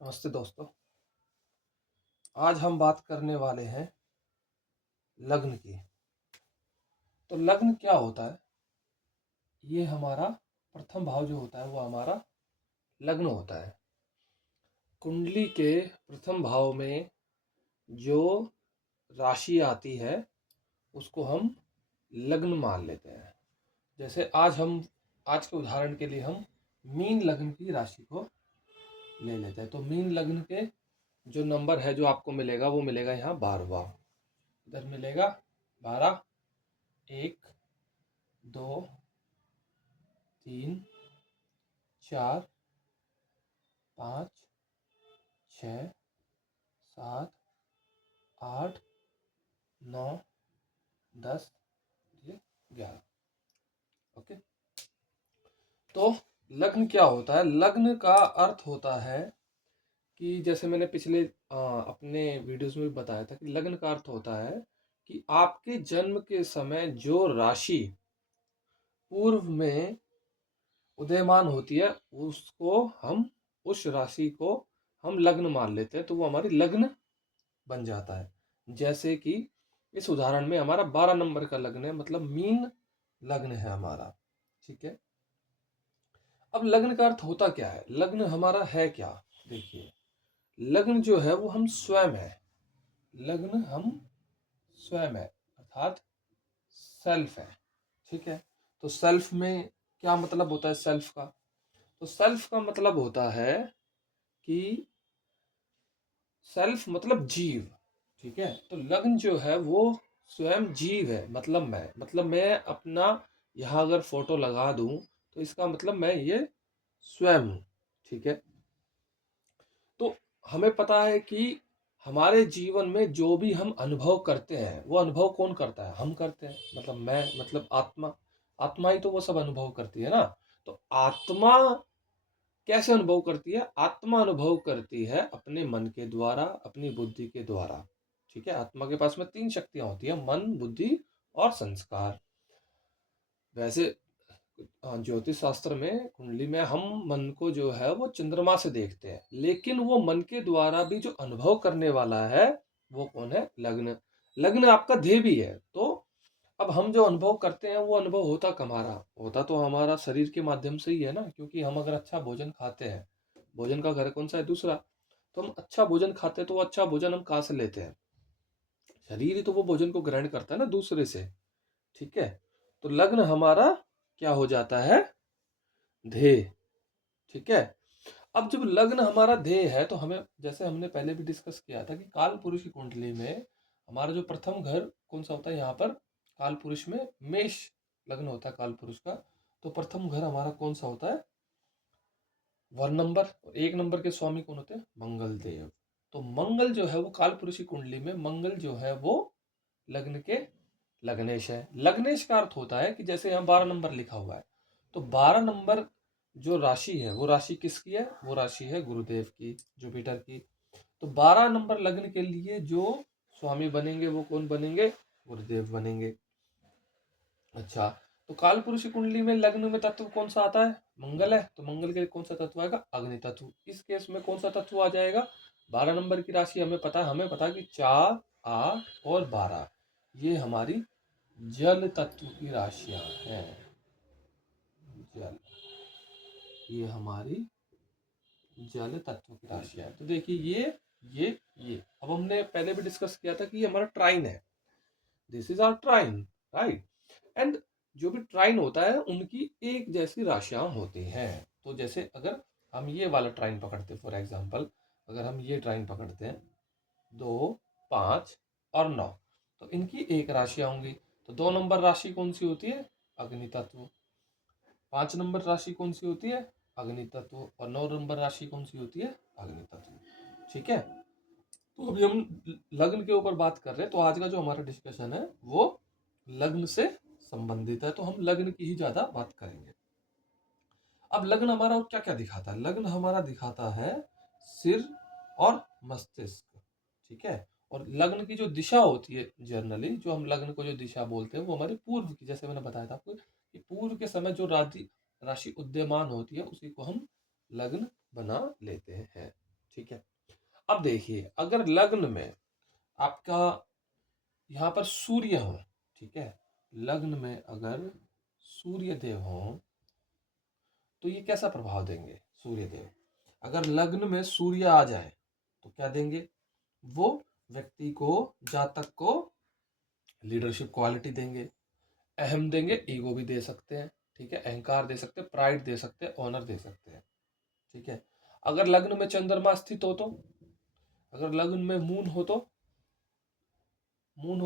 नमस्ते दोस्तों। आज हम बात करने वाले हैं लग्न की। तो लग्न क्या होता है? ये हमारा प्रथम भाव जो होता है वो हमारा लग्न होता है। कुंडली के प्रथम भाव में जो राशि आती है उसको हम लग्न मान लेते हैं। जैसे आज के उदाहरण के लिए हम मीन लग्न की राशि को ले लेते हैं। तो मीन लग्न के जो नंबर है जो आपको मिलेगा वो मिलेगा यहाँ 12वां। इधर मिलेगा 12, 1, 2, 3, 4, 5, 6, 7, 8, 9, 10, ये 11। ओके। तो लग्न क्या होता है? लग्न का अर्थ होता है कि जैसे मैंने पिछले अपने वीडियोस में भी बताया था कि लग्न का अर्थ होता है कि आपके जन्म के समय जो राशि पूर्व में उदयमान होती है उसको हम उस राशि को हम लग्न मान लेते हैं, तो वो हमारी लग्न बन जाता है। जैसे कि इस उदाहरण में हमारा 12 नंबर का लग्न है, मतलब मीन लग्न है हमारा। ठीक है। अब लग्न का अर्थ होता क्या है? लग्न हमारा है क्या? देखिए, लग्न जो है वो हम स्वयं है। लग्न हम स्वयं है, अर्थात सेल्फ है। ठीक है। तो सेल्फ में क्या मतलब होता है सेल्फ का? तो सेल्फ का मतलब होता है कि सेल्फ मतलब जीव। ठीक है। तो लग्न जो है वो स्वयं जीव है, मतलब मैं अपना यहाँ अगर फोटो लगा दूं तो इसका मतलब मैं ये स्वयं हूं। ठीक है। तो हमें पता है कि हमारे जीवन में जो भी हम अनुभव करते हैं वो अनुभव कौन करता है? हम करते हैं। मतलब मैं, मतलब आत्मा। आत्मा ही तो वो सब अनुभव करती है ना। तो आत्मा कैसे अनुभव करती है? आत्मा अनुभव करती है अपने मन के द्वारा, अपनी बुद्धि के द्वारा। ठीक है। आत्मा के पास में 3 शक्तियां होती है, मन, बुद्धि और संस्कार। वैसे ज्योतिष शास्त्र में कुंडली में हम मन को जो है वो चंद्रमा से देखते हैं, लेकिन वो मन के द्वारा भी जो अनुभव करने वाला है वो कौन है? लग्न। लग्न आपका ध्येय भी है। तो अब हम जो अनुभव करते हैं वो अनुभव होता हमारा होता तो हमारा शरीर के माध्यम से ही है ना, क्योंकि हम अगर अच्छा भोजन खाते हैं, भोजन का घर कौन सा है? दूसरा। तो हम अच्छा भोजन खाते हैं तो वो अच्छा भोजन हम कहाँ से लेते हैं? शरीर ही तो वो भोजन को ग्रहण करता है ना दूसरे से। ठीक है। तो लग्न हमारा क्या हो जाता है? ध्येय। ठीक है। अब जब लग्न हमारा ध्येय है तो हमें, जैसे हमने पहले भी डिस्कस किया था कि काल पुरुष की कुंडली में हमारा जो प्रथम घर कौन सा होता है? यहाँ पर काल पुरुष में मेष लग्न होता है काल पुरुष का। तो प्रथम घर हमारा कौन सा होता है? 1 नंबर। और 1 नंबर के स्वामी कौन होते हैं? मंगल देव। तो मंगल जो है वो काल पुरुष की कुंडली में मंगल जो है वो लग्न के लग्नेश है। लग्नेश का अर्थ होता है कि जैसे यहाँ 12 नंबर लिखा हुआ है, तो 12 नंबर जो राशि है वो राशि किसकी है? वो राशि है गुरुदेव की, जुपिटर की। तो 12 नंबर लग्न के लिए जो स्वामी बनेंगे वो कौन बनेंगे? गुरुदेव बनेंगे। अच्छा। तो काल पुरुष की कुंडली में लग्न में तत्व कौन सा आता है? मंगल है। तो मंगल के लिए कौन सा तत्व आएगा? अग्नि तत्व। इस केस में कौन सा तत्व आ जाएगा? 12 नंबर की राशि हमें पता है कि 4, 8 और 12 ये हमारी जल तत्व की राशियां हैं। जल, ये हमारी जल तत्व की राशियां हैं। तो देखिए ये अब हमने पहले भी डिस्कस किया था कि ये हमारा ट्राइन है। This is our train, right. And जो भी ट्राइन होता है उनकी एक जैसी राशियां होती हैं। तो जैसे अगर हम ये वाला ट्राइन पकड़ते हैं, फॉर एग्जांपल अगर हम ये ट्राइन पकड़ते हैं 2, 5 और 9, तो इनकी एक राशियां होंगी। तो 2 नंबर राशि कौन सी होती है? अग्नि तत्व। 5 नंबर राशि कौन सी होती है? अग्नि तत्व। और 9 नंबर राशि कौन सी होती है? अग्नि तत्व। ठीक है। तो अभी हम लग्न के ऊपर बात कर रहे हैं, तो आज का जो हमारा डिस्कशन है वो लग्न से संबंधित है, तो हम लग्न की ही ज्यादा बात करेंगे। अब लग्न हमारा और क्या क्या दिखाता है? लग्न हमारा दिखाता है सिर और मस्तिष्क। ठीक है। और लग्न की जो दिशा होती है, जनरली जो हम लग्न को जो दिशा बोलते हैं वो हमारे पूर्व की, जैसे मैंने बताया था आपको कि पूर्व के समय जो राशि राशि उद्यमान होती है उसी को हम लग्न बना लेते हैं। ठीक है। अब देखिए, अगर लग्न में आपका यहाँ पर सूर्य हो, ठीक है, लग्न में अगर सूर्य देव हो तो ये कैसा प्रभाव देंगे सूर्य देव? अगर लग्न में सूर्य आ जाए तो क्या देंगे? वो व्यक्ति को, जातक को लीडरशिप क्वालिटी देंगे, अहम देंगे, ईगो भी दे सकते हैं, ठीक है, अहंकार दे सकते हैं, प्राइड दे सकते हैं, ऑनर दे सकते हैं, ठीक है। अगर लग्न में चंद्रमा स्थित हो तो, अगर लग्न में मून हो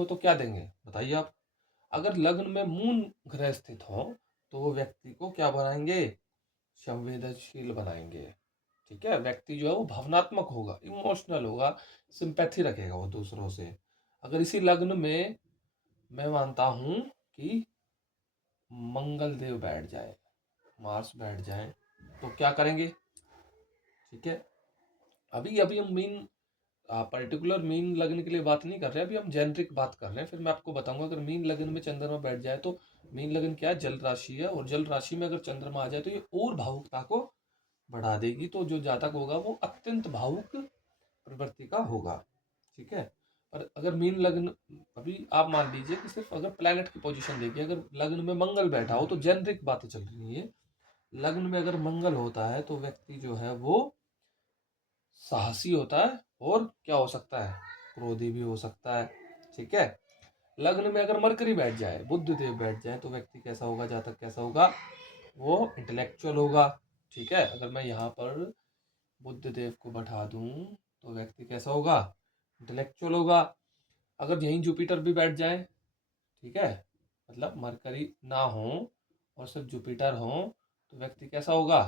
तो क्या देंगे बताइए आप? अगर लग्न में मून ग्रह स्थित हो तो वो व्यक्ति को क्या बनाएंगे? संवेदनशील बनाएंगे, ठीक है। व्यक्ति जो है वो भावनात्मक होगा, इमोशनल होगा, सिंपैथी रखेगा वो दूसरों से। अगर इसी लग्न में मैं मानता हूं कि मंगल देव बैठ जाए, मार्स बैठ जाए, तो क्या करेंगे? ठीक है, अभी अभी हम मीन पर्टिकुलर मीन लग्न के लिए बात नहीं कर रहे, अभी हम जेनरिक बात कर रहे हैं। फिर मैं आपको बताऊंगा अगर मीन लग्न में चंद्रमा बैठ जाए तो, मीन लग्न क्या है? जल राशि है, और जल राशि में अगर चंद्रमा आ जाए तो ये और भावुकता को बढ़ा देगी। तो जो जातक होगा वो अत्यंत भावुक प्रवृत्ति का होगा, ठीक है। पर अगर मीन लग्न, अभी आप मान लीजिए कि सिर्फ अगर प्लेनेट की पोजीशन देखिए, अगर लग्न में मंगल बैठा हो तो जेनरिक बातें चल रही है, लग्न में अगर मंगल होता है तो व्यक्ति जो है वो साहसी होता है, और क्या हो सकता है? क्रोधी भी हो सकता है, ठीक है। लग्न में अगर मरकरी बैठ जाए, बुध देव बैठ जाए, तो व्यक्ति कैसा होगा? जातक कैसा होगा? वो इंटेलेक्चुअल होगा, ठीक है। अगर मैं यहाँ पर बुध देव को बैठा दूं तो व्यक्ति कैसा होगा? इंटेलेक्चुअल होगा। अगर यहीं जुपिटर भी बैठ जाए, ठीक है, मतलब मरकरी ना हो और सिर्फ जुपिटर हो, तो व्यक्ति कैसा होगा?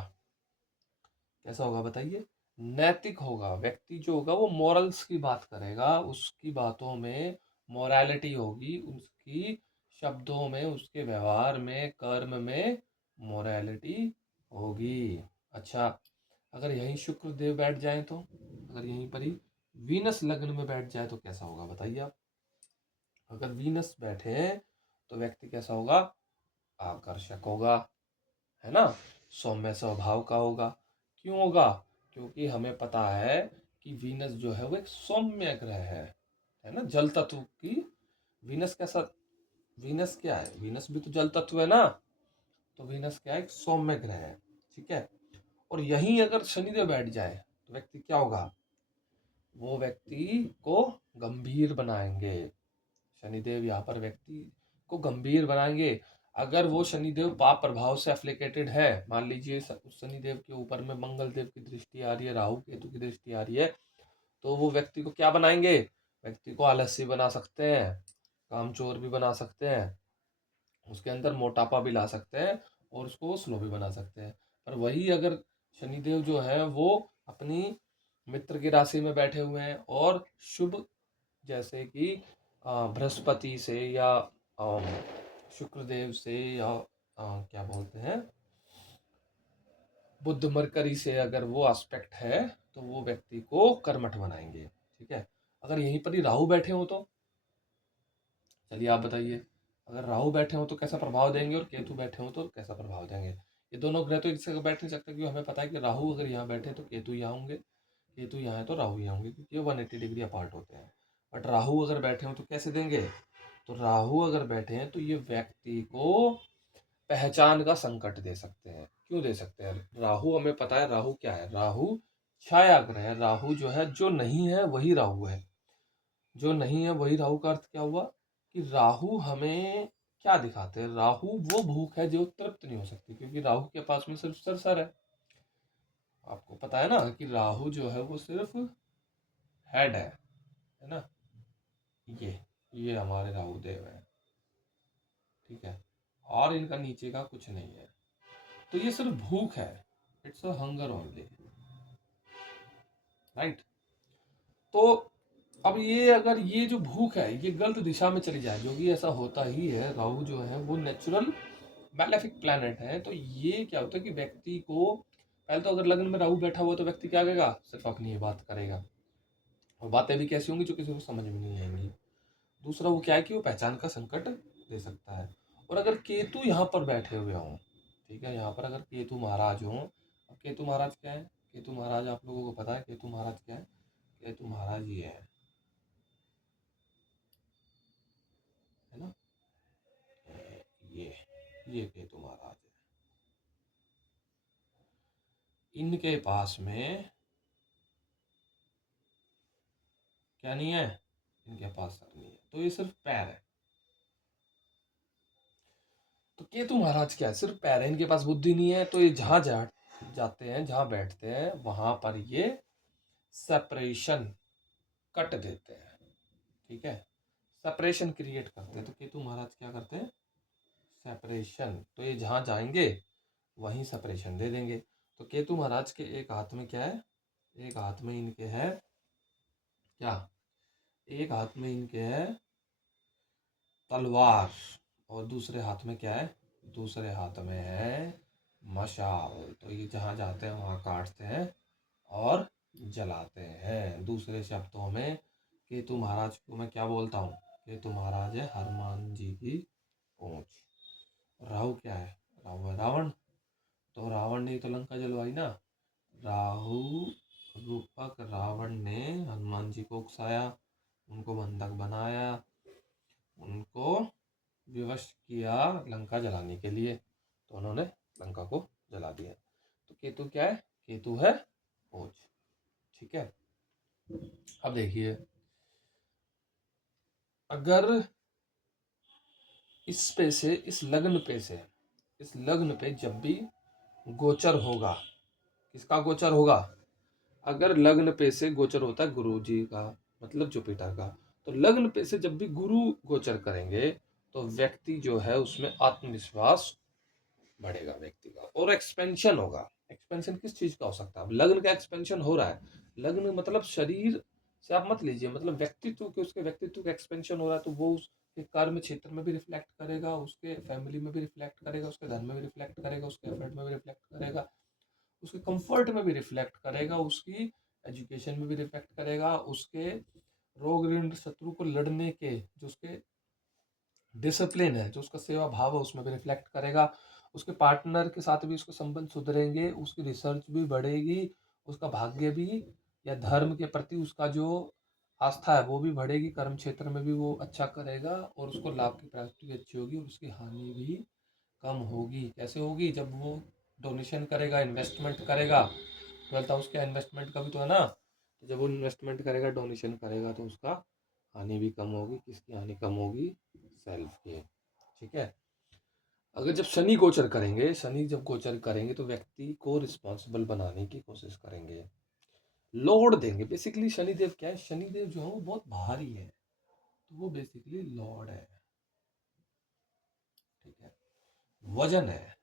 कैसा होगा बताइए? नैतिक होगा। व्यक्ति जो होगा वो मॉरल्स की बात करेगा, उसकी बातों में मोरालिटी होगी, उसकी शब्दों में, उसके व्यवहार में, कर्म में मोरालिटी होगी। अच्छा, अगर यहीं शुक्र देव बैठ जाए तो, अगर यहीं पर ही वीनस लग्न में बैठ जाए तो कैसा होगा बताइए आप? अगर वीनस बैठे तो व्यक्ति कैसा होगा? आकर्षक होगा, है ना, सौम्य स्वभाव का होगा। क्यों होगा? क्योंकि हमें पता है कि वीनस जो है वो एक सौम्य ग्रह है ना, जल तत्व की। वीनस कैसा? वीनस क्या है? वीनस भी तो जल तत्व है ना। तो वीनस क्या है? एक सौम्य ग्रह है, ठीक है। और यहीं अगर शनिदेव बैठ जाए तो व्यक्ति क्या होगा? वो व्यक्ति को गंभीर बनाएंगे। शनिदेव यहाँ पर व्यक्ति को गंभीर बनाएंगे। अगर वो शनिदेव पाप प्रभाव से एफ्लिकेटेड है, मान लीजिए शनिदेव के ऊपर में मंगल देव की दृष्टि आ रही है, राहु केतु की दृष्टि आ रही है, तो वो व्यक्ति को क्या बनाएंगे? व्यक्ति को आलस्य बना सकते हैं, कामचोर भी बना सकते हैं, उसके अंदर मोटापा भी ला सकते हैं, और उसको स्लो भी बना सकते हैं। पर वही अगर शनिदेव जो है वो अपनी मित्र की राशि में बैठे हुए हैं और शुभ, जैसे कि बृहस्पति से या शुक्रदेव से या क्या बोलते हैं, बुध मरकरी से अगर वो एस्पेक्ट है, तो वो व्यक्ति को कर्मठ बनाएंगे, ठीक है। अगर यहीं पर ही राहु बैठे हो तो, चलिए आप बताइए, अगर राहु बैठे हो तो कैसा प्रभाव देंगे, और केतु बैठे हो तो कैसा प्रभाव देंगे? ये दोनों ग्रह तो एक जगह बैठ नहीं सकते, क्योंकि हमें पता है कि राहु अगर यहाँ बैठे तो केतु यहाँ होंगे, केतु यहाँ है तो राहु यहाँ होंगे, क्योंकि ये 180 डिग्री अपार्ट होते हैं। बट राहु अगर बैठे हो तो कैसे देंगे? तो राहु अगर बैठे हैं तो ये व्यक्ति को पहचान का संकट दे सकते हैं। क्यों दे सकते हैं? राहु, हमें पता है राहु क्या है, राहु छाया ग्रह है। राहु जो है, जो नहीं है वही राहु है, जो नहीं है वही राहु का अर्थ क्या हुआ? कि राहु हमें क्या दिखाते हैं? राहु वो भूख है जो तृप्त नहीं हो सकती, क्योंकि राहु के पास में सिर्फ सरसर है। आपको पता है ना कि राहु जो है वो सिर्फ हेड है ना। ये हमारे राहु देव है, ठीक है, और इनका नीचे का कुछ नहीं है। तो ये सिर्फ भूख है, it's a hunger only, right. तो अब ये, अगर ये जो भूख है ये गलत दिशा में चली जाए, जो कि ऐसा होता ही है, राहु जो है वो नेचुरल मैलेफिक प्लैनेट है, तो ये क्या होता है कि व्यक्ति को, पहले तो अगर लग्न में राहु बैठा हुआ तो व्यक्ति क्या करेगा? सिर्फ अपनी ही बात करेगा, और बातें भी कैसी होंगी? जो किसी को समझ में नहीं आएंगी। दूसरा वो क्या है कि वो पहचान का संकट दे सकता है। और अगर केतु यहाँ पर बैठे हुए हों, ठीक है, यहाँ पर अगर केतु महाराज हों, अब केतु महाराज क्या है? केतु महाराज आप लोगों को पता है केतु महाराज क्या है? केतु महाराज ये है ना, ये ये केतु महाराज है। इनके पास में क्या नहीं है? इनके पास सर नहीं है, तो ये सिर्फ पैर है। तो केतु महाराज क्या है? सिर्फ पैर है, इनके पास बुद्धि नहीं है। तो ये जहां जाते हैं, जहां बैठते हैं, वहां पर ये सेपरेशन कट देते हैं। ठीक है, सेपरेशन क्रिएट करते हैं। तो केतु महाराज क्या करते हैं? सेपरेशन। तो ये जहां जाएंगे वहीं सेपरेशन दे देंगे। तो केतु महाराज के एक हाथ में क्या है? एक हाथ में इनके है क्या? एक हाथ में इनके है तलवार, और दूसरे हाथ में क्या है? दूसरे हाथ में है मशाल। तो ये जहां जाते हैं वहां काटते हैं और जलाते हैं। दूसरे शब्दों में केतु महाराज को मैं क्या बोलता हूँ? केतु महाराज है हनुमान जी की पूंछ। राहु क्या है? राहु है रावण। तो रावण ने तो लंका जलवाई ना। राहु रूपक रावण ने हनुमान जी को उकसाया, उनको बंधक बनाया, उनको विवश किया लंका जलाने के लिए। तो उन्होंने लंका को जला दिया। तो केतु क्या है? केतु है पूंछ। ठीक है, अब देखिए, अगर इस पे से, इस लग्न पे से, इस लग्न पे जब भी गोचर होगा, किसका गोचर होगा? अगर लग्न पे से गोचर होता है गुरु जी का, मतलब जुपिटर का, तो लग्न पे से जब भी गुरु गोचर करेंगे तो व्यक्ति जो है उसमें आत्मविश्वास बढ़ेगा व्यक्ति का, और एक्सपेंशन होगा। एक्सपेंशन किस चीज का हो सकता है? अब लग्न का एक्सपेंशन हो रहा है। लग्न मतलब शरीर से आप मत लीजिए, मतलब व्यक्तित्व के, उसके व्यक्तित्व का एक्सपेंशन हो रहा है, तो वो उसके कर्म क्षेत्र में भी रिफ्लेक्ट करेगा, उसके फैमिली में भी रिफ्लेक्ट करेगा, उसके धन में भी रिफ्लेक्ट करेगा, उसके एफर्ट में भी रिफ्लेक्ट करेगा, उसके कंफर्ट में भी रिफ्लेक्ट करेगा, उसकी एजुकेशन में भी रिफ्लेक्ट करेगा, उसके रोग ऋण शत्रु को लड़ने के जो उसके डिसिप्लिन है, जो उसका सेवा भाव है, उसमें भी रिफ्लेक्ट करेगा। उसके पार्टनर के साथ भी उसके संबंध सुधरेंगे, उसकी रिसर्च भी बढ़ेगी, उसका भाग्य भी या धर्म के प्रति उसका जो आस्था है वो भी बढ़ेगी, कर्म क्षेत्र में भी वो अच्छा करेगा, और उसको लाभ की प्राप्ति भी अच्छी होगी, और उसकी हानि भी कम होगी। कैसे होगी? जब वो डोनेशन करेगा, इन्वेस्टमेंट करेगा, ट्वेल्थ हाउस क्या इन्वेस्टमेंट का भी तो है ना। तो जब वो इन्वेस्टमेंट करेगा, डोनेशन करेगा, तो उसका हानि भी कम होगी। किसकी हानि कम होगी? सेल्फ की। ठीक है, अगर जब शनि गोचर करेंगे, शनि जब गोचर करेंगे तो व्यक्ति को रिस्पॉन्सिबल बनाने की कोशिश करेंगे, लोड देंगे। बेसिकली शनिदेव क्या है? शनिदेव जो है वो बहुत भारी है, तो वो बेसिकली लॉर्ड है। ठीक है, वजन है।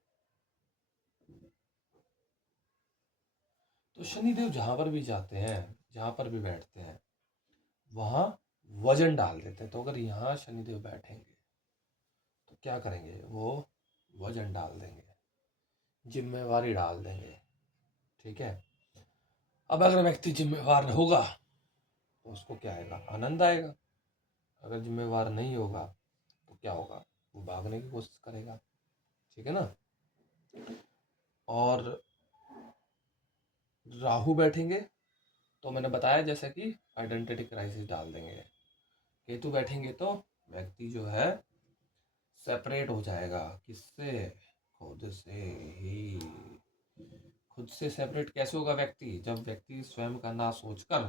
तो शनिदेव जहां पर भी जाते हैं, जहां पर भी बैठते हैं, वहां वजन डाल देते हैं। तो अगर यहाँ शनिदेव बैठेंगे तो क्या करेंगे? वो वजन डाल देंगे, जिम्मेवारी डाल देंगे। ठीक है, अब अगर व्यक्ति जिम्मेवार होगा तो उसको क्या आएगा? आनंद आएगा। अगर जिम्मेवार नहीं होगा तो क्या होगा? वो भागने की कोशिश करेगा। ठीक है ना। और राहु बैठेंगे तो मैंने बताया जैसे कि आइडेंटिटी क्राइसिस डाल देंगे। केतु बैठेंगे तो व्यक्ति जो है सेपरेट हो जाएगा। किससे? खुद से ही। खुद से सेपरेट कैसे होगा व्यक्ति? जब व्यक्ति स्वयं का ना सोचकर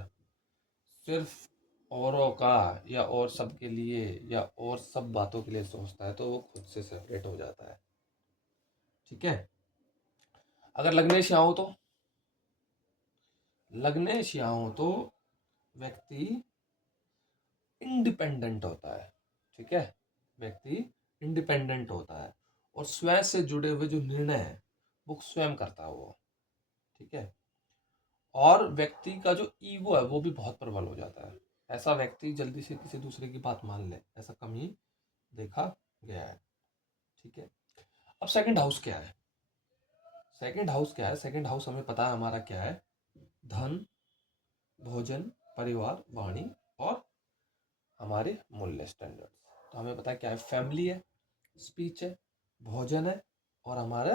सिर्फ औरों का या और सबके लिए या और सब बातों के लिए सोचता है, तो वो खुद से सेपरेट हो जाता है। ठीक है, अगर लग्नेश यहाँ हो तो, लग्नेश यहाँ हो तो व्यक्ति इंडिपेंडेंट होता है। ठीक है, व्यक्ति इंडिपेंडेंट होता है, और स्वयं से जुड़े हुए जो निर्णय है वो स्वयं करता है वो। ठीक है, और व्यक्ति का जो ईगो है वो भी बहुत प्रबल हो जाता है। ऐसा व्यक्ति जल्दी से किसी दूसरे की बात मान ले, ऐसा कम ही देखा गया है। ठीक है, अब सेकंड हाउस क्या है? सेकंड हाउस क्या है? सेकंड हाउस हमें पता है हमारा क्या है? धन, भोजन, परिवार, वाणी, और हमारे मूल्य स्टैंडर्ड्स। तो हमें पता है क्या है? फैमिली है, स्पीच है, भोजन है, और हमारा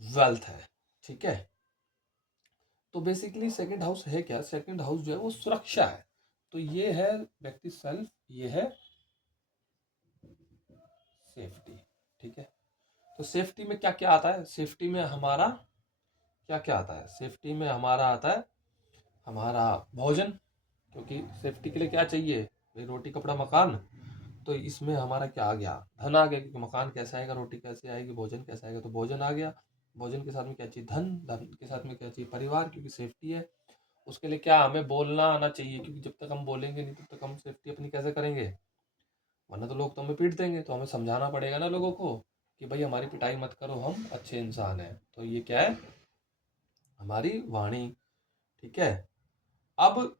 वेल्थ है। ठीक है, तो बेसिकली सेकंड हाउस है क्या? सेकंड हाउस जो है वो सुरक्षा है। तो ये है व्यक्ति सेल्फ, ये है सेफ्टी। ठीक है, तो सेफ्टी में क्या क्या आता है? सेफ्टी में हमारा क्या क्या आता है? सेफ्टी में हमारा आता है हमारा भोजन, क्योंकि सेफ्टी के लिए क्या चाहिए भाई? रोटी कपड़ा मकान। तो इसमें हमारा क्या आ गया? धन आ गया, क्योंकि मकान कैसे आएगा, रोटी कैसे आएगी, भोजन कैसे आएगा? तो भोजन आ गया। भोजन के साथ में क्या चाहिए? धन। धन के साथ में क्या चाहिए? परिवार, क्योंकि सेफ्टी है। उसके लिए क्या? हमें बोलना आना चाहिए, क्योंकि जब तक हम बोलेंगे नहीं तब तक हम सेफ्टी अपनी कैसे करेंगे? वरना तो लोग तो हमें पीट देंगे। तो हमें समझाना पड़ेगा ना लोगों को कि भाई हमारी पिटाई मत करो, हम अच्छे इंसान हैं। तो ये क्या है? हमारी वाणी। ठीक है, अब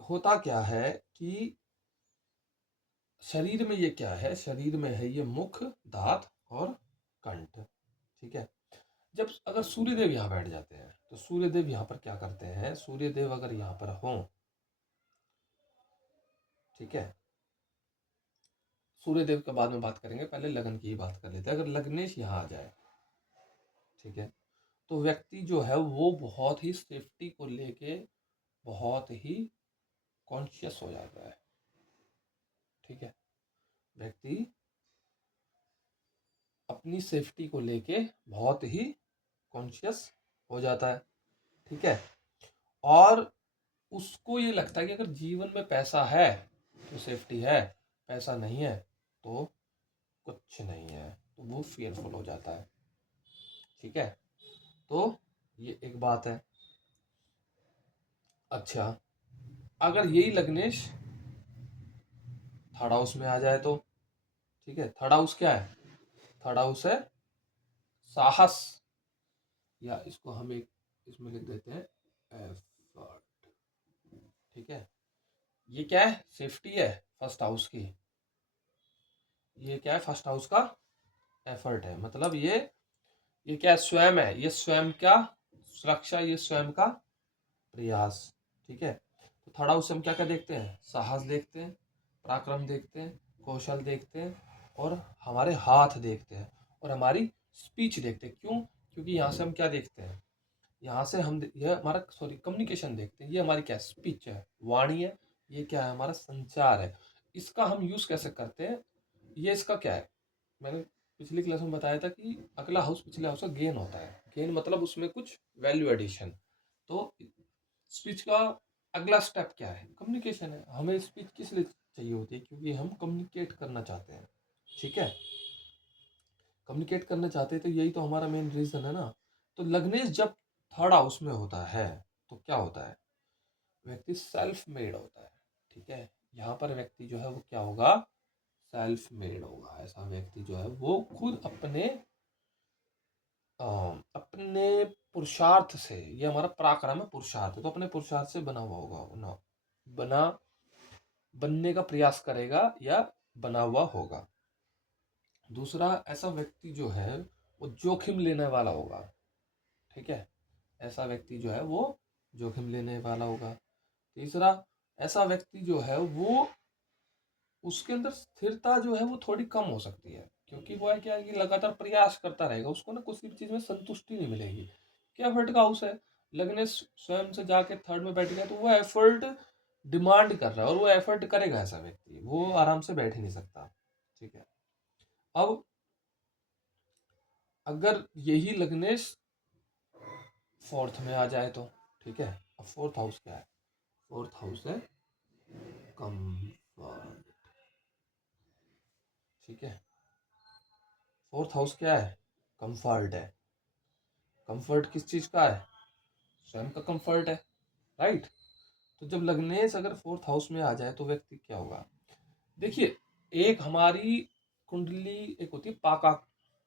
होता क्या है कि शरीर में ये क्या है? शरीर में है ये मुख, दांत और कंठ। ठीक है, जब अगर सूर्यदेव यहाँ बैठ जाते हैं तो सूर्यदेव यहाँ पर क्या करते हैं? सूर्यदेव अगर यहाँ पर हों, ठीक है, सूर्यदेव के बाद में बात करेंगे, पहले लगन की ही बात कर लेते हैं। अगर लग्नेश यहाँ आ जाए, ठीक है, तो व्यक्ति जो है वो बहुत ही सेफ्टी को लेके बहुत ही कॉन्शियस हो जाता है। ठीक है, व्यक्ति अपनी सेफ्टी को लेके बहुत ही कॉन्शियस हो जाता है। ठीक है, और उसको ये लगता है कि अगर जीवन में पैसा है तो सेफ्टी है, पैसा नहीं है तो कुछ नहीं है। तो वो फियरफुल हो जाता है। ठीक है, तो ये एक बात है। अच्छा, अगर यही लग्नेश थर्ड हाउस में आ जाए तो? ठीक है, थर्ड हाउस क्या है? थर्ड हाउस है साहस, या इसको हम एक इसमें लिख देते हैं एफर्ट। ठीक है, ये क्या है? सेफ्टी है फर्स्ट हाउस की। ये क्या है? फर्स्ट हाउस का एफर्ट है, मतलब ये क्या है? स्वयं है, ये स्वयं का सुरक्षा, ये स्वयं का प्रयास। ठीक है, तो थर्ड हाउस से हम क्या क्या देखते हैं? साहस देखते हैं, पराक्रम देखते हैं, कौशल देखते हैं, और हमारे हाथ देखते हैं, और हमारी स्पीच देखते हैं। क्यों? क्योंकि यहाँ से हम क्या देखते हैं? यहाँ से हम यह हमारा सॉरी कम्युनिकेशन देखते हैं। ये हमारी क्या? स्पीच है, वाणी है। ये क्या है? हमारा संचार है। इसका हम यूज कैसे करते हैं? ये इसका क्या है? मैंने पिछली क्लास में बताया था कि अगला हाउस पिछले हाउस का गेन होता है। गेन मतलब उसमें कुछ वैल्यू एडिशन। तो स्पीच का अगला स्टेप क्या है? कम्युनिकेशन है। हमें स्पीच किस लिए चाहिए होती है? क्योंकि हम कम्युनिकेट करना चाहते हैं। ठीक है, कम्युनिकेट करना चाहते हैं, तो यही तो हमारा मेन रीजन है ना। तो लग्नेश जब थर्ड हाउस में होता है तो क्या होता है? व्यक्ति सेल्फ मेड होता है। ठीक है, यहाँ पर व्यक्ति जो है वो क्या होगा? सेल्फ मेड होगा। ऐसा व्यक्ति जो है वो खुद अपने पुरुषार्थ से, ये हमारा पराक्रम है, पुरुषार्थ है, तो अपने पुरुषार्थ से बना हुआ होगा ना, बना बनने का प्रयास करेगा या बना हुआ होगा। दूसरा, ऐसा व्यक्ति जो है वो जोखिम लेने वाला होगा। ठीक है, ऐसा व्यक्ति जो है वो जोखिम लेने वाला होगा। तीसरा, ऐसा व्यक्ति जो है वो उसके अंदर स्थिरता जो है वो थोड़ी कम हो सकती है, क्योंकि वो है क्या है कि लगातार प्रयास करता रहेगा, उसको ना किसी भी चीज में संतुष्टि नहीं मिलेगी। क्या एफर्ट का हाउस है? लगने स्वयं से जाके थर्ड में बैठ गया तो वो एफर्ट डिमांड कर रहा है, और वो एफर्ट करेगा। ऐसा व्यक्ति वो आराम से बैठ ही नहीं सकता। ठीक है, अब अगर यही लग्नेश फोर्थ में आ जाए तो? ठीक है, अब फोर्थ हाउस क्या है? फोर्थ हाउस है कंफर्ट। ठीक है, फोर्थ हाउस क्या है? कंफर्ट है। कंफर्ट किस चीज का है? स्वयं का कंफर्ट है, राइट। तो जब लग्नेश अगर फोर्थ हाउस में आ जाए तो व्यक्ति क्या होगा? देखिए, एक हमारी कुंडली एक होती है पाका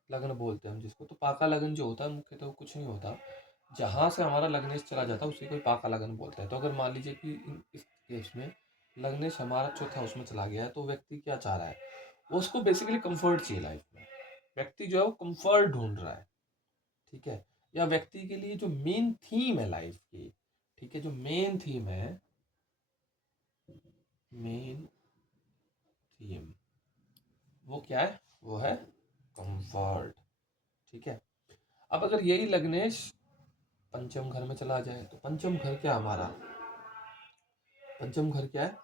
लगन बोलते हैं हम जिसको। तो पाका लगन जो होता है मुख्यतः कुछ नहीं होता, जहां से हमारा लग्नेश चला जाता है उसी को पाका लगन बोलते हैं। तो अगर मान लीजिए कि इस केस में लग्नेश हमारा चौथे हाउस में चला गया है, तो व्यक्ति क्या चाह रहा है? वो उसको बेसिकली कंफर्ट चाहिए लाइफ में। व्यक्ति जो है वो कंफर्ट ढूंढ रहा है। ठीक है, या व्यक्ति के लिए जो मेन थीम है लाइफ की, ठीक है, जो मेन थीम है, मेन थीम वो क्या है? वो है कंफर्ट। ठीक है, अब अगर यही लग्नेश पंचम घर में चला जाए तो पंचम घर क्या हमारा, पंचम घर क्या है,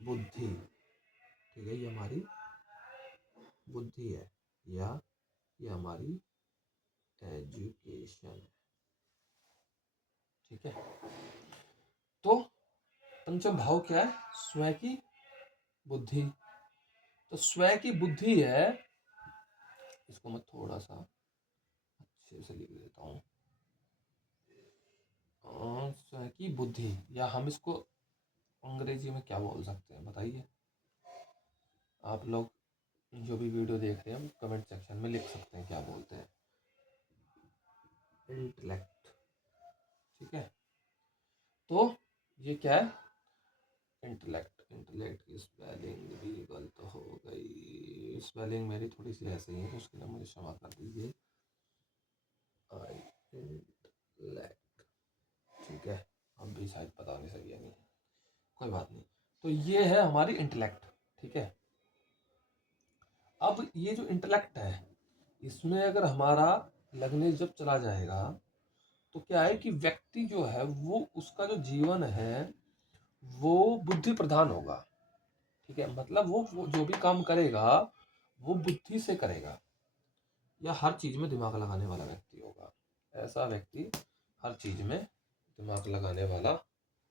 बुद्धि। ठीक है, ये हमारी बुद्धि है, या ये हमारी एजुकेशन है। ठीक है, तो पंचम भाव क्या है, स्वयं की बुद्धि। तो स्वयं की बुद्धि है, इसको मैं थोड़ा सा अच्छे से लिख देता हूँ। स्वयं की बुद्धि, या हम इसको अंग्रेजी में क्या बोल सकते हैं बताइए। आप लोग जो भी वीडियो देख रहे हैं कमेंट सेक्शन में लिख सकते हैं क्या बोलते हैं। इंटेलेक्ट। ठीक है, तो ये क्या है, इंटेलेक्ट। इंटेलेक्ट की स्पेलिंग भी गलत हो गई, स्पेलिंग मेरी थोड़ी सी ऐसे ही है तो उसके लिए मुझे क्षमा कर दीजिए। इंटेलेक्ट। ठीक है, अब भी शायद पता नहीं सही है, नहीं कोई बात नहीं। तो ये है हमारी इंटेलेक्ट। ठीक है, अब ये जो इंटेलेक्ट है इसमें अगर हमारा लगने जब चला जाएगा तो क्या है कि व्यक्ति जो है वो उसका जो जीवन है वो बुद्धि प्रधान होगा। ठीक है, मतलब वो जो भी काम करेगा वो बुद्धि से करेगा, या हर चीज में दिमाग लगाने वाला व्यक्ति होगा। ऐसा व्यक्ति हर चीज में दिमाग लगाने वाला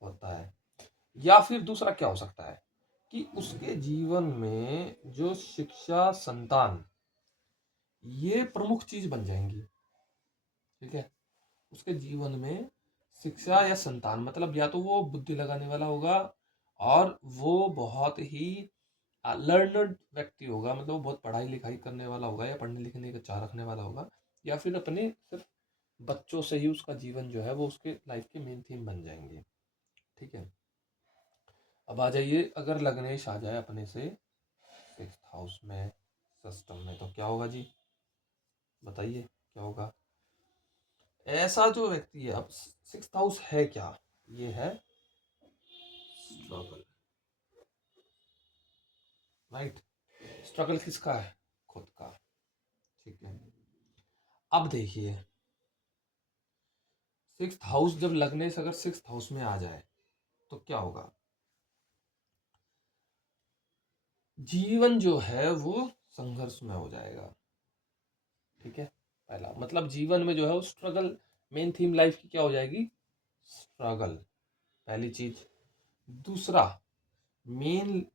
होता है। या फिर दूसरा क्या हो सकता है कि उसके जीवन में जो शिक्षा, संतान, ये प्रमुख चीज बन जाएंगी। ठीक है, उसके जीवन में शिक्षा या संतान, मतलब या तो वो बुद्धि लगाने वाला होगा और वो बहुत ही लर्नड व्यक्ति होगा, मतलब वो बहुत पढ़ाई लिखाई करने वाला होगा या पढ़ने लिखने का चाह रखने वाला होगा, या फिर अपने सिर्फ बच्चों से ही उसका जीवन जो है वो उसके लाइफ के मेन थीम बन जाएंगे। ठीक है, अब आ जाइए, अगर लग्नेश आ जाए अपने से 6th हाउस में, सिस्टम में, तो क्या होगा जी, बताइए क्या होगा। ऐसा जो व्यक्ति है, अब 6th हाउस है क्या, ये है स्ट्रगल। राइट, स्ट्रगल किसका है, खुद का। ठीक है, अब देखिए 6th हाउस जब लगने से अगर 6th हाउस में आ जाए तो क्या होगा, जीवन जो है वो संघर्ष में हो जाएगा। ठीक है, पहला मतलब जीवन में जो है वो स्ट्रगल, मेन थीम लाइफ की क्या हो जाएगी, स्ट्रगल, पहली चीज। दूसरा मेन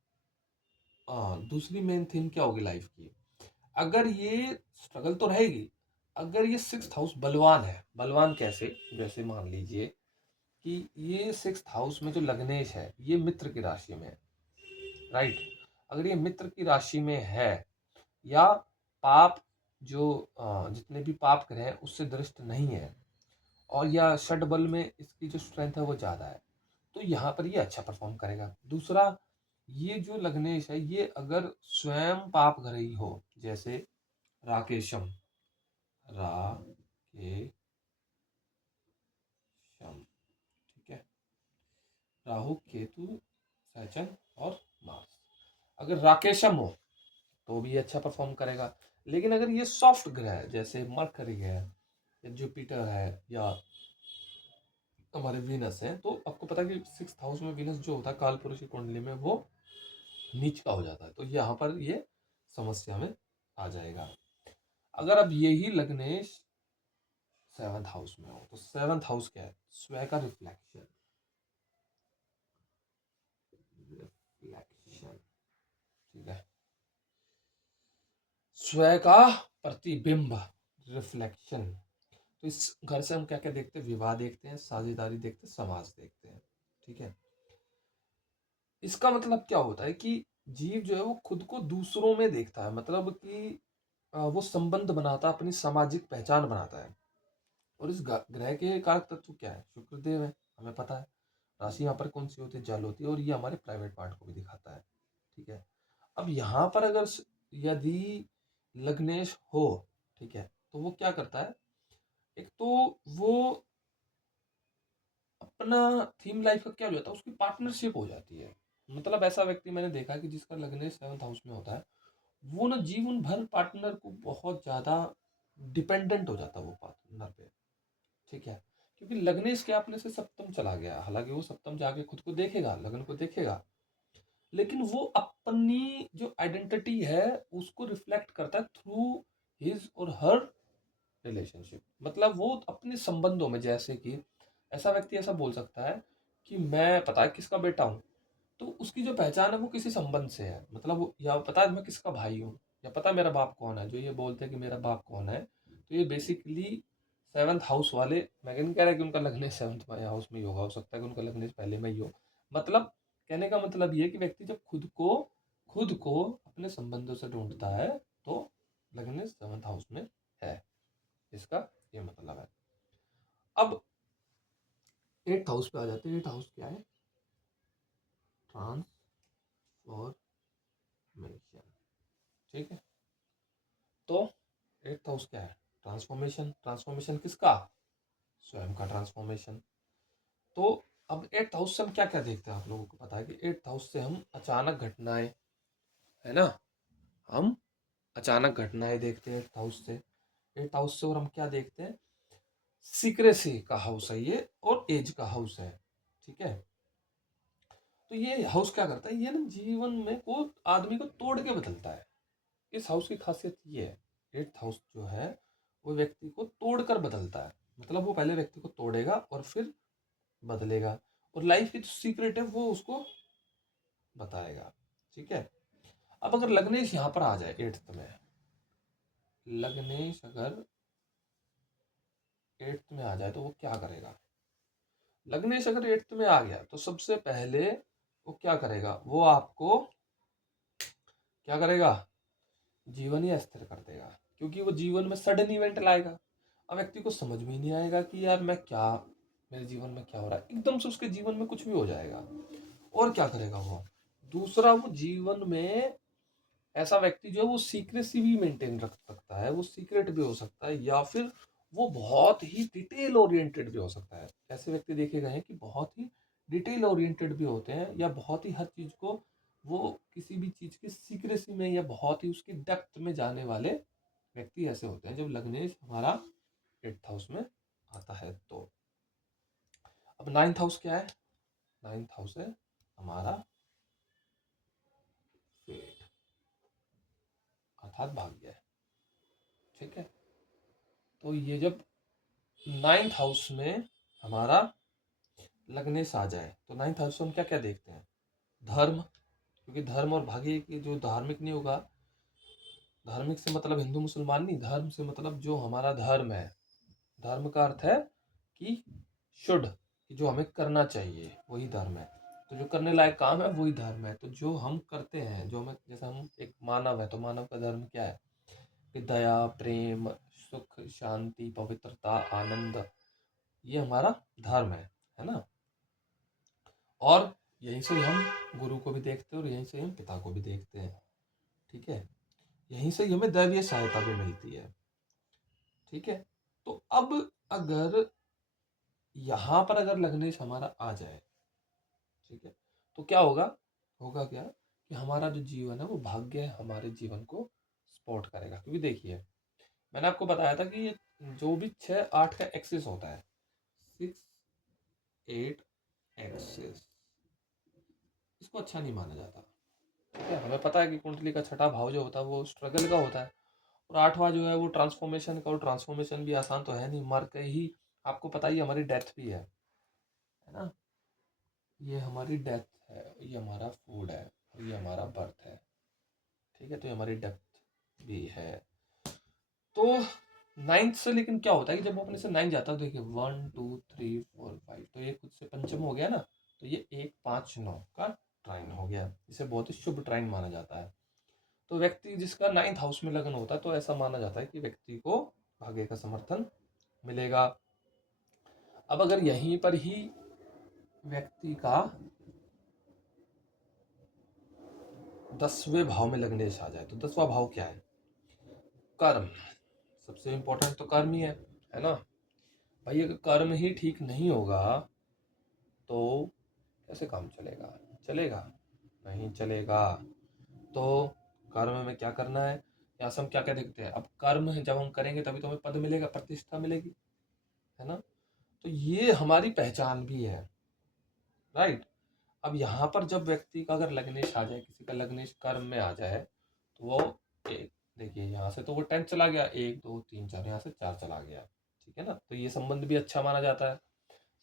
दूसरी मेन थीम क्या होगी लाइफ की, अगर ये स्ट्रगल तो रहेगी, अगर ये 6th हाउस बलवान है, बलवान कैसे, जैसे मान लीजिए कि ये 6th हाउस में जो लग्नेश है ये मित्र की राशि में है। राइट, अगर ये मित्र की राशि में है, या पाप जो जितने भी पाप ग्रह हैं उससे दृष्ट नहीं है, और या षड बल में इसकी जो स्ट्रेंथ है वो ज्यादा है, तो यहाँ पर ये अच्छा परफॉर्म करेगा। दूसरा, ये जो लग्नेश है ये अगर स्वयं पाप ग्रही हो, जैसे राकेशम, राकेशम, ठीक है, राहु, केतु, सैचन और मार्स, अगर राकेशम हो तो भी अच्छा परफॉर्म करेगा। लेकिन अगर ये सॉफ्ट ग्रह है जैसे मरकरी है या जुपिटर है या हमारे वीनस है, तो आपको पता है कि 6th हाउस में वीनस जो होता है काल पुरुष की कुंडली में वो नीच का हो जाता है, तो यहाँ पर ये समस्या में आ जाएगा। अगर अब यही लग्नेश 7th हाउस में हो, तो 7th हाउस क्या है, स्वयं का रिफ्लेक्शन, रिफ्लेक्शन। ठीक है, स्वयं का प्रतिबिंब, रिफ्लेक्शन। तो इस घर से हम क्या क्या देखते हैं, विवाह देखते हैं, साझेदारी देखते हैं, समाज देखते हैं। ठीक है, इसका मतलब क्या होता है कि जीव जो है वो खुद को दूसरों में देखता है, मतलब कि वो संबंध बनाता है, अपनी सामाजिक पहचान बनाता है। और इस ग्रह के कारक तत्व क्या है, शुक्रदेव है, हमें पता है। राशि यहाँ पर कौन सी होती है, जल होती है, और ये हमारे प्राइवेट पार्ट को भी दिखाता है। ठीक है, अब यहाँ पर अगर यदि लग्नेश हो, ठीक है, तो वो क्या करता है, एक तो वो अपना थीम लाइफ का क्या हो जाता है, उसकी पार्टनरशिप हो जाती है। मतलब ऐसा व्यक्ति मैंने देखा है कि जिसका लग्नेश 7th हाउस में होता है, वो ना जीवन भर पार्टनर को बहुत ज्यादा डिपेंडेंट हो जाता है वो पार्टनर पे। ठीक है, क्योंकि लग्नेश के अपने से सप्तम चला गया, हालांकि वो सप्तम जाके खुद को देखेगा, लग्न को देखेगा, लेकिन वो अपनी जो आइडेंटिटी है उसको रिफ्लेक्ट करता है थ्रू हिज और हर रिलेशनशिप। मतलब वो अपने संबंधों में, जैसे कि ऐसा व्यक्ति ऐसा बोल सकता है कि मैं पता है किसका बेटा हूँ, तो उसकी जो पहचान है वो किसी संबंध से है। मतलब या पता है मैं किसका भाई हूँ, या पता है मेरा बाप कौन है। जो ये बोलते हैं कि मेरा बाप कौन है, तो ये बेसिकली सेवन्थ हाउस वाले, मैं नहीं कह रहा कि उनका लग्नेश सेवन्थ हाउस में ही होगा, हो सकता है कि उनका लग्नेश पहले में ही हो। मतलब कहने का मतलब ये है कि व्यक्ति जब खुद को अपने संबंधों से ढूंढता है तो लग्नेश सेवन्थ हाउस में है, इसका ये मतलब है। अब एट्थ हाउस पे आ जाते हैं। एट्थ हाउस क्या है? ट्रांसफॉर्मेशन। ठीक है, तो एट्थ हाउस क्या है? ट्रांसफॉर्मेशन। ट्रांसफॉर्मेशन किसका? स्वयं का ट्रांसफॉर्मेशन। तो अब एट्थ हाउस से हम क्या क्या देखते हैं, आप लोगों को पता है कि एट्थ हाउस से हम अचानक घटनाएं, है ना, हम अचानक घटनाएं देखते हैं एट्थ हाउस से। एट्थ हाउस से और हम क्या देखते हैं? सीक्रेसी का हाउस है ये, और एज का हाउस है। ठीक है, तो ये हाउस क्या करता है? ये ना जीवन में को आदमी को तोड़ के बदलता है। इस हाउस की खासियत ये है, एट्थ हाउस जो है वो व्यक्ति को तोड़कर बदलता है। मतलब वो पहले व्यक्ति को तोड़ेगा और फिर बदलेगा, और लाइफ की जो सीक्रेट है वो उसको बताएगा। ठीक है, अब अगर लग्नेश यहाँ पर आ जाए एट्थ में, लग्नेश अगर एट्थ में आ जाए तो वो क्या करेगा? लग्नेश अगर एट्थ में आ गया तो सबसे पहले वो क्या करेगा? वो आपको क्या करेगा? जीवन ही अस्थिर कर देगा, क्योंकि वो जीवन में सडन इवेंट लाएगा। अब व्यक्ति को समझ में ही नहीं आएगा कि यार मैं क्या, मेरे जीवन में क्या हो रहा है। एकदम से उसके जीवन में कुछ भी हो जाएगा। और क्या करेगा वो? दूसरा, वो जीवन में ऐसा व्यक्ति जो है वो सीक्रेसी भी मेंटेन रख सकता है, वो सीक्रेट भी हो सकता है, या फिर वो बहुत ही डिटेल ओरिएंटेड भी हो सकता है। ऐसे व्यक्ति देखे गए हैं कि बहुत ही डिटेल ओरिएंटेड भी होते हैं, या बहुत ही हर चीज को, वो किसी भी चीज की सीक्रेसी में या बहुत ही उसकी डेप्थ में जाने वाले व्यक्ति ऐसे होते हैं जब लग्नेश हमारा एट्थ हाउस में आता है। तो अब नाइन्थ हाउस क्या है? नाइन्थ हाउस है हमारा फेट, अर्थात भाग्य है। ठीक है, तो ये जब नाइन्थ हाउस में हमारा लग्नेश आ जाए तो नाइन्थ हाउस में हम क्या क्या देखते हैं? धर्म, क्योंकि धर्म और भाग्य की जो धार्मिक नहीं होगा, धार्मिक से मतलब हिंदू मुसलमान नहीं, धर्म से मतलब जो हमारा धर्म है। धर्म का अर्थ है कि शुड, कि जो हमें करना चाहिए वही धर्म है। तो जो करने लायक काम है वही धर्म है। तो जो हम करते हैं, जो हमें, जैसे हम एक मानव है तो मानव का धर्म क्या है? कि दया, प्रेम, सुख, शांति, पवित्रता, आनंद, ये हमारा धर्म है ना। और यहीं से हम गुरु को भी देखते हैं और यहीं से हम पिता को भी देखते हैं। ठीक है, यहीं से हमें दैवीय सहायता भी मिलती है। ठीक है, तो अब अगर यहाँ पर अगर लग्नेश हमारा आ जाए, ठीक है, तो क्या होगा? होगा क्या कि हमारा जो जीवन है वो भाग्य हमारे जीवन को सपोर्ट करेगा। क्योंकि देखिए, मैंने आपको बताया था कि ये जो भी 6 8 का एक्सिस होता है, 6 8 एक्सिस, इसको अच्छा नहीं माना जाता। ठीक है, हमें पता है कि कुंडली का छठा भाव जो होता है वो स्ट्रगल का होता है, और आठवां जो है वो ट्रांसफॉर्मेशन का। और ट्रांसफॉर्मेशन भी आसान तो है नहीं, मर के ही, आपको पता ही हमारी डेथ भी है ना। ये हमारी डेथ है, ये हमारा फूड है, और ये हमारा बर्थ है। ठीक है, तो ये हमारी डेथ भी है। तो नाइन्थ से लेकिन क्या होता है कि जब वो अपने से नाइन जाता है, तो देखिए 1 2 3 4 5, तो ये खुद से पंचम हो गया ना। तो ये 1 5 9 का ट्राइन हो गया, इसे बहुत ही शुभ ट्राइन माना जाता है। तो व्यक्ति जिसका नाइन्थ हाउस में लगन होता है, तो ऐसा माना जाता है कि व्यक्ति को भाग्य का समर्थन मिलेगा। अब अगर यहीं पर ही व्यक्ति का 10वें भाव में लग्नेश आ जाए, तो 10वां भाव क्या है? कर्म। सबसे इंपॉर्टेंट तो कर्म ही है ना भाई। अगर कर्म ही ठीक नहीं होगा तो कैसे काम चलेगा? चलेगा? नहीं चलेगा। तो कर्म में क्या करना है? यहाँ से हम क्या क्या देखते हैं? अब कर्म जब हम करेंगे तभी तो हमें पद मिलेगा, प्रतिष्ठा मिलेगी, है ना। तो ये हमारी पहचान भी है, राइट। अब यहाँ पर जब व्यक्ति का अगर लग्नेश आ जाए, किसी का लग्नेश कर्म में आ जाए, तो वो एक, देखिए यहाँ से तो वो 10 चला गया, 1 2 3 4, यहाँ से 4 चला गया, ठीक है ना। तो ये संबंध भी अच्छा माना जाता है।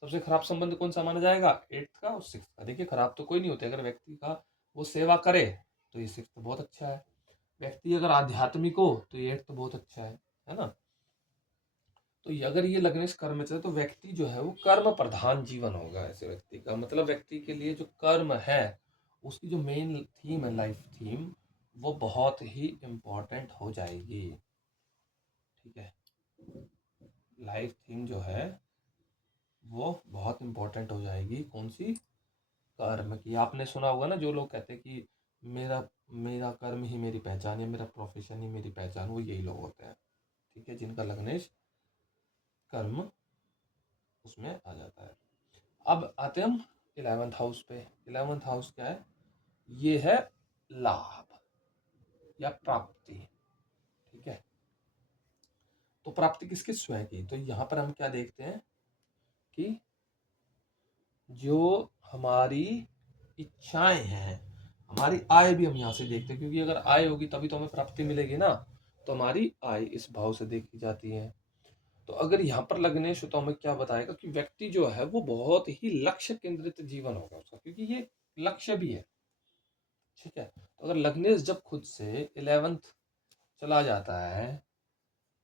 सबसे खराब संबंध कौन सा माना जाएगा? 8th का और 6th का। देखिए खराब तो कोई नहीं होते, अगर व्यक्ति का वो सेवा करे तो ये 6th बहुत अच्छा है। व्यक्ति अगर आध्यात्मिक हो तो ये 8th बहुत अच्छा है ना। तो अगर ये लग्नेश कर्म में चले तो व्यक्ति जो है वो कर्म प्रधान जीवन होगा। ऐसे व्यक्ति का मतलब व्यक्ति के लिए जो कर्म है, उसकी जो मेन थीम है, लाइफ थीम, वो बहुत ही इम्पोर्टेंट हो जाएगी, ठीक है। लाइफ थीम जो है वो बहुत इम्पोर्टेंट हो जाएगी। कौन सी? कर्म की। आपने सुना होगा ना, जो लोग कहते हैं कि मेरा मेरा कर्म ही मेरी पहचान है, मेरा प्रोफेशन ही मेरी पहचान, वो यही लोग होते हैं, ठीक है, जिनका लग्नेश कर्म उसमें आ जाता है। अब आते हम 11th हाउस पे। 11th हाउस क्या है? ये है लाभ या प्राप्ति, ठीक है। तो प्राप्ति किसकी? स्वयं की। तो यहाँ पर हम क्या देखते हैं कि जो हमारी इच्छाएं हैं, हमारी आय भी हम यहाँ से देखते हैं, क्योंकि अगर आय होगी तभी तो हमें प्राप्ति मिलेगी ना। तो हमारी आय इस भाव से देखी जाती है। तो अगर यहाँ पर लग्नेश हो तो हमें क्या बताएगा कि व्यक्ति जो है वो बहुत ही लक्ष्य केंद्रित जीवन होगा उसका, क्योंकि ये लक्ष्य भी है, ठीक है। तो अगर लग्नेश जब खुद से 11th चला जाता है,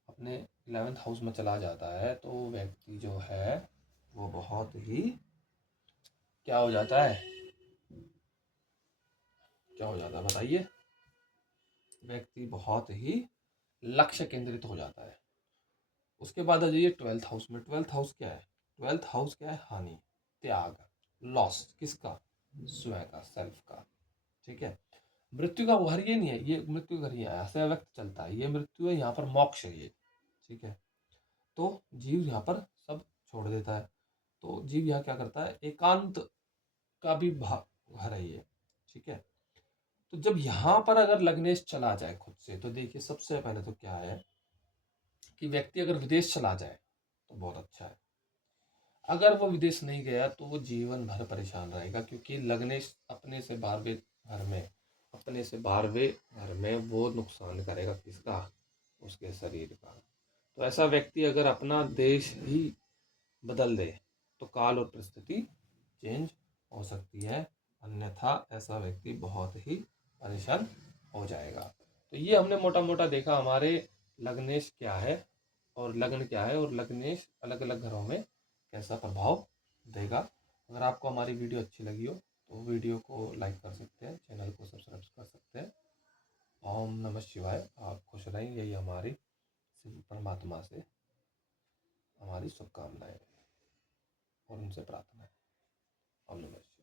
अपने 11th हाउस में चला जाता है, तो व्यक्ति जो है वो बहुत ही क्या हो जाता है? क्या हो जाता है बताइए? व्यक्ति बहुत ही लक्ष्य केंद्रित हो जाता है। उसके बाद आ जाइए 12th हाउस में। 12th हाउस क्या है? 12th हाउस क्या है? हानि, त्याग, लॉस। किसका? स्वयं का, सेल्फ का, ठीक है। मृत्यु का घर ये नहीं है, ये मृत्यु का घर ही है, ऐसे व्यक्त चलता है, ये मृत्यु है, यहाँ पर मोक्ष है ये, ठीक है। तो जीव यहाँ पर सब छोड़ देता है। तो जीव यहाँ क्या करता है? एकांत का भी भाव घर है ये, ठीक है। तो जब यहाँ पर अगर लग्नेश चला जाए खुद से, तो देखिए सबसे पहले तो क्या है कि व्यक्ति अगर विदेश चला जाए तो बहुत अच्छा है। अगर वो विदेश नहीं गया तो वो जीवन भर परेशान रहेगा, क्योंकि लग्नेश अपने से 12वें घर में, अपने से 12वें घर में वो नुकसान करेगा किसका? उसके शरीर का। तो ऐसा व्यक्ति अगर अपना देश ही बदल दे तो काल और परिस्थिति चेंज हो सकती है, अन्यथा ऐसा व्यक्ति बहुत ही परेशान हो जाएगा। तो ये हमने मोटा मोटा देखा हमारे लग्नेश क्या है और लग्न क्या है, और लग्नेश अलग अलग घरों में कैसा प्रभाव देगा। अगर आपको हमारी वीडियो अच्छी लगी हो तो वीडियो को लाइक कर सकते हैं, चैनल को सब्सक्राइब कर सकते हैं। ओम नमः शिवाय। आप खुश रहें, यही हमारी शिव परमात्मा से हमारी शुभकामनाएं और उनसे प्रार्थना है। ओम नमः शिवाय।